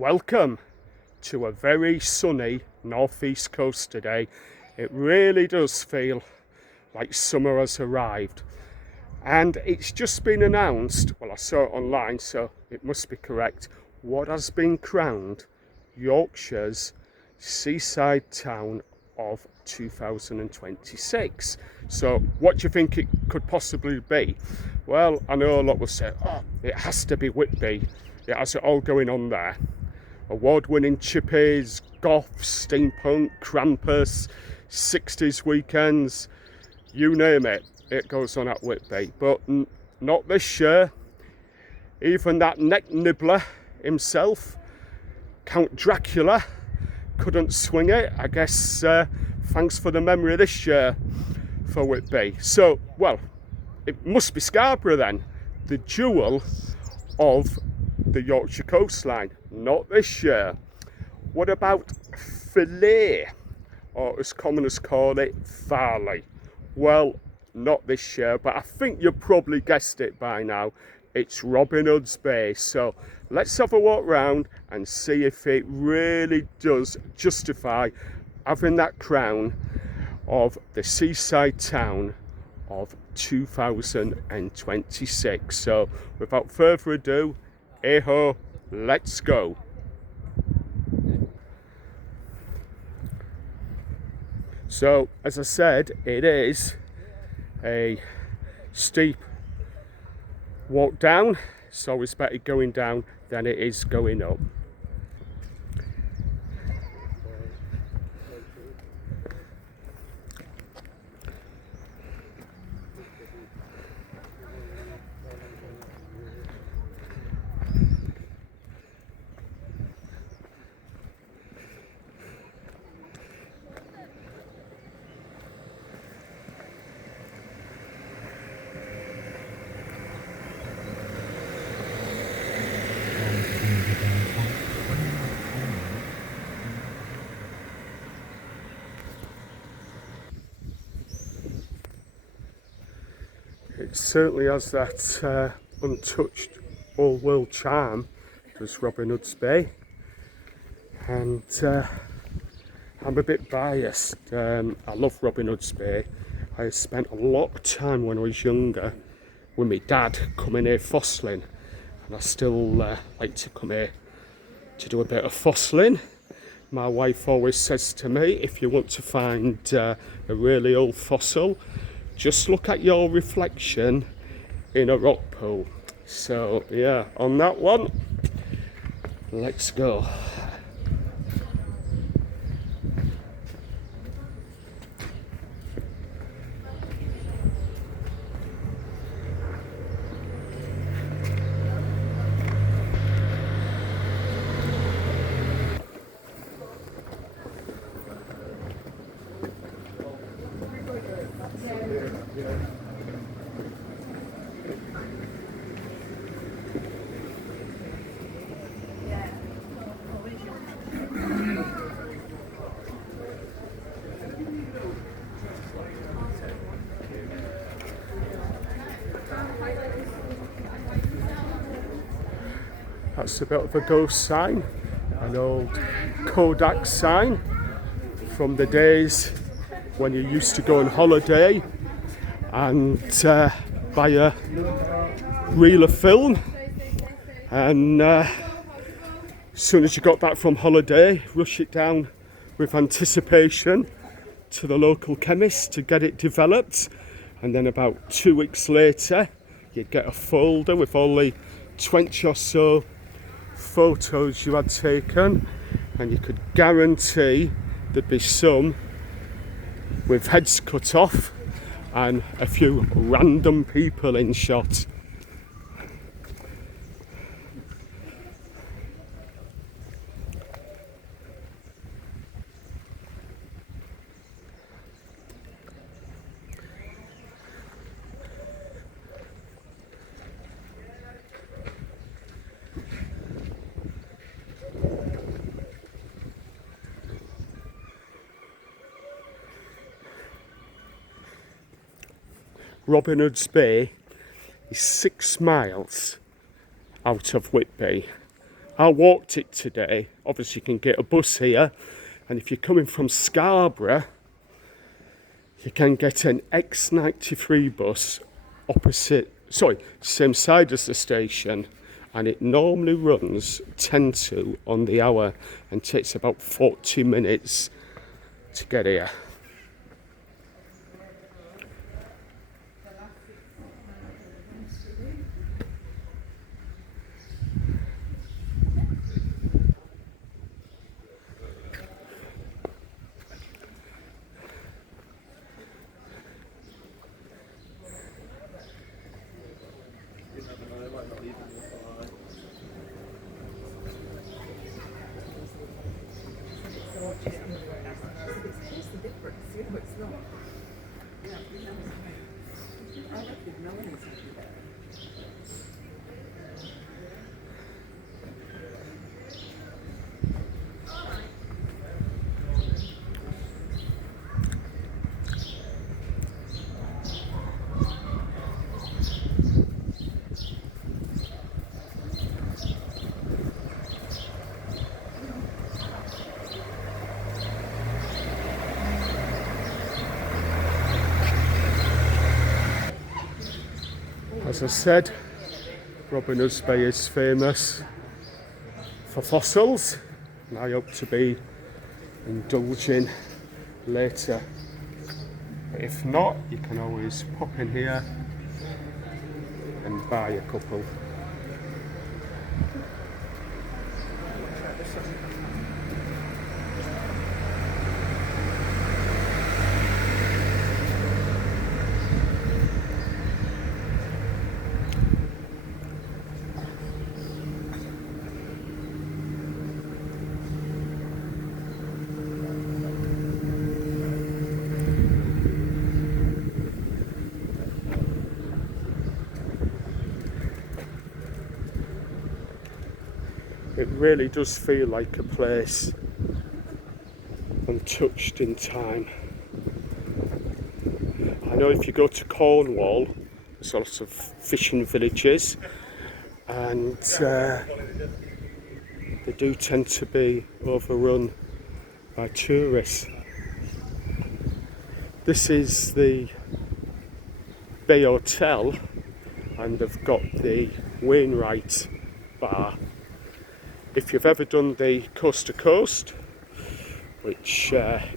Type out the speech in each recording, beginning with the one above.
Welcome to a very sunny northeast coast today. It really does feel like summer has arrived, and it's just been announced, well I saw it online so it must be correct, what has been crowned Yorkshire's seaside town of 2026. So what do you think it could possibly be? Well, I know a lot will say, oh, it has to be Whitby, it has it all going on there. Award-winning chippies, goth, steampunk, Krampus, 60s weekends, you name it, it goes on at Whitby. But not this year. Even that neck nibbler himself, Count Dracula, couldn't swing it. I guess thanks for the memory this year for Whitby. So, well, it must be Scarborough then, the jewel of the Yorkshire coastline. Not this year. What about Fillet, or as commoners call it, Farley? Well, not this year, but I think you've probably guessed it by now. It's Robin Hood's Bay. So let's have a walk round and see if it really does justify having that crown of the seaside town of 2026. So without further ado, hey-ho, let's go. So, as I said, it is a steep walk down. It's always better going down than it is going up. It certainly has that untouched old world charm, does Robin Hood's Bay, and I'm a bit biased. I love Robin Hood's Bay. I spent a lot of time when I was younger with my dad coming here fossiling, and I still like to come here to do a bit of fossiling. My wife always says to me, if you want to find a really old fossil, just look at your reflection in a rock pool. So yeah, on that one, let's go. That's a bit of a ghost sign, an old Kodak sign from the days when you used to go on holiday and buy a reel of film, and as soon as you got back from holiday, rush it down with anticipation to the local chemist to get it developed, and then about 2 weeks later you'd get a folder with all the 20 or so photos you had taken, and you could guarantee there'd be some with heads cut off and a few random people in shot. Robin Hood's Bay is 6 miles out of Whitby, I walked it today. Obviously you can get a bus here, and if you're coming from Scarborough you can get an X93 bus same side as the station, and it normally runs 10 to on the hour and takes about 40 minutes to get here. As I said, Hoods Bay is famous for fossils, and I hope to be indulging later. But if not, you can always pop in here and buy a couple. It really does feel like a place untouched in time. I know if you go to Cornwall, there's lots of fishing villages, and they do tend to be overrun by tourists. This is the Bay Hotel, and they've got the Wainwright bar. If you've ever done the coast to coast, which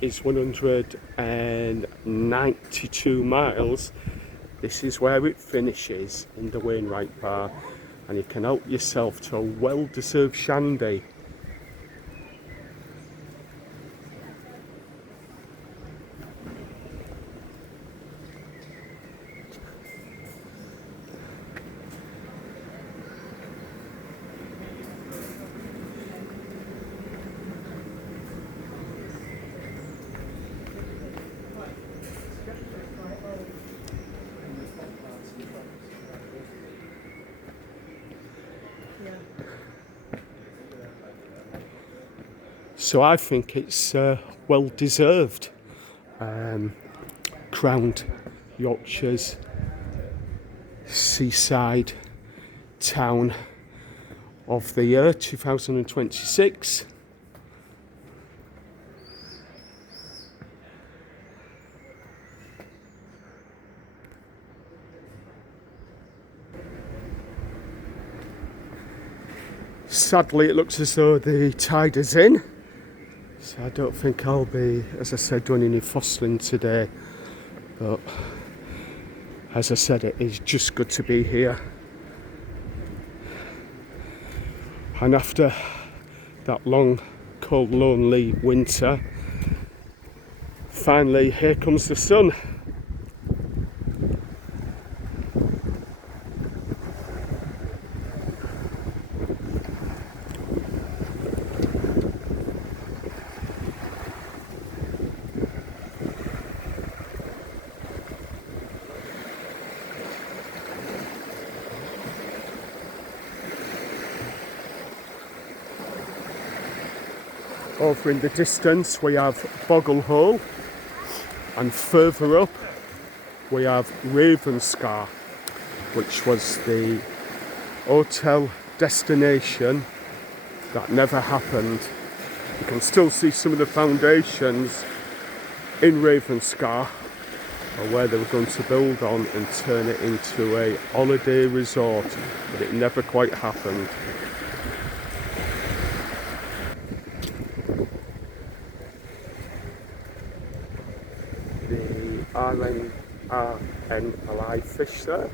is 192 miles, this is where it finishes, in the Wainwright bar, and you can help yourself to a well-deserved shandy. So I think it's well deserved. Crowned Yorkshire's seaside town of the year 2026. Sadly, it looks as though the tide is in. So I don't think I'll be, as I said, doing any fossiling today. But as I said, it is just good to be here. And after that long, cold, lonely winter, finally here comes the sun. Over in the distance we have Boggle Hole, and further up we have Ravenscar, which was the hotel destination that never happened. You can still see some of the foundations in Ravenscar, or where they were going to build on and turn it into a holiday resort, but it never quite happened. The RNRI fish there.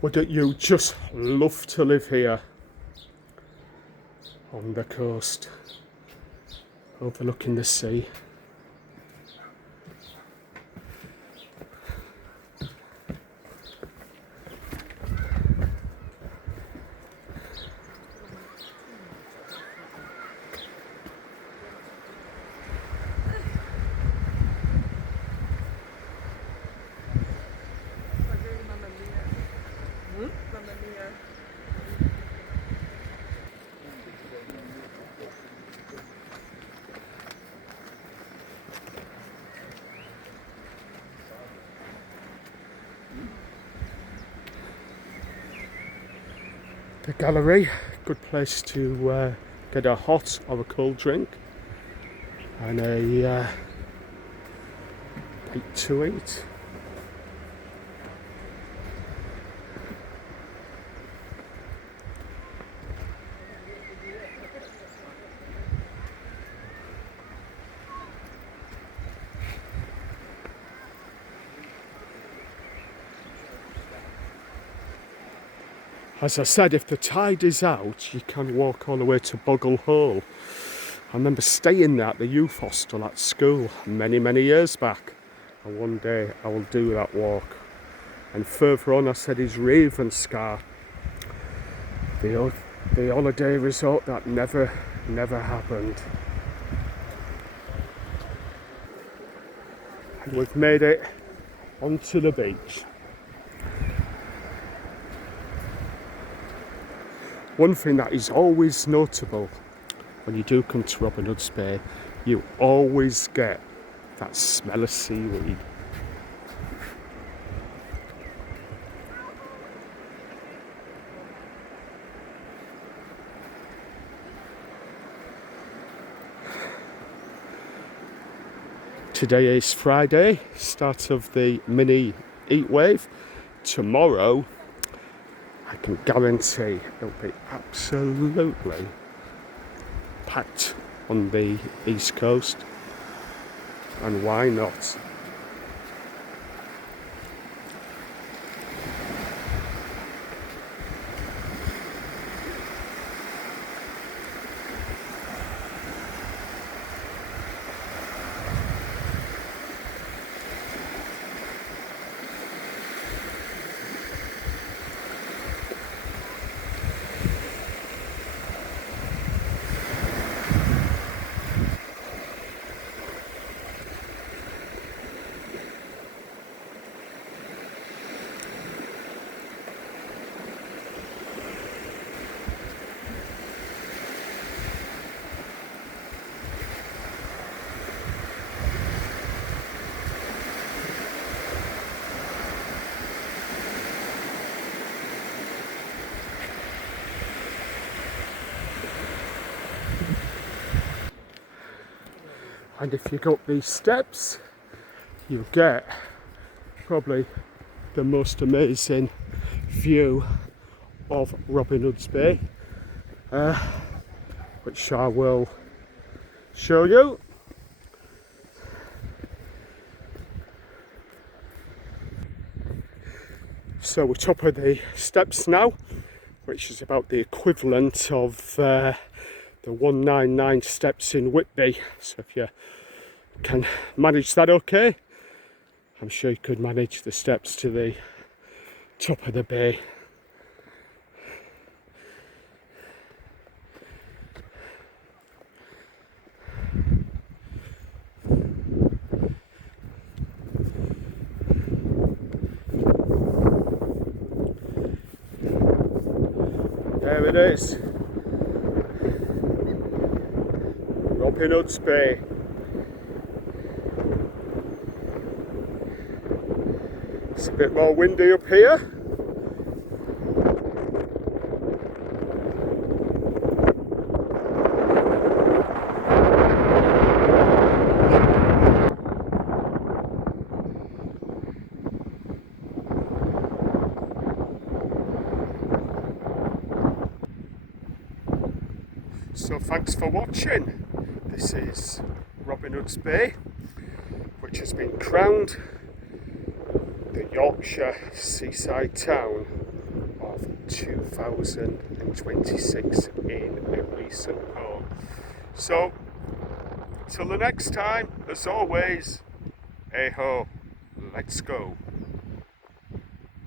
Wouldn't you just love to live here on the coast, overlooking the sea? The gallery, good place to get a hot or a cold drink and a bite to eat. As I said, if the tide is out, you can walk all the way to Boggle Hole. I remember staying there at the youth hostel at school many, many years back. And one day I will do that walk. And further on, I said, is Ravenscar, the holiday resort that never happened. And we've made it onto the beach. One thing that is always notable when you do come to Robin Hood's Bay, you always get that smell of seaweed. Today is Friday, start of the mini heat wave. Tomorrow, I can guarantee it'll be absolutely packed on the east coast, and why not? And if you go up these steps, you get probably the most amazing view of Robin Hood's Bay, which I will show you. So we're top of the steps now, which is about the equivalent of the 199 steps in Whitby. So if you can manage that okay, I'm sure you could manage the steps to the top of the bay. There it is. Hoods Bay. It's a bit more windy up here. So thanks for watching. This is Hoods Bay, which has been crowned the Yorkshire seaside town of 2026 in a recent poll. So till the next time, as always, hey ho, let's go.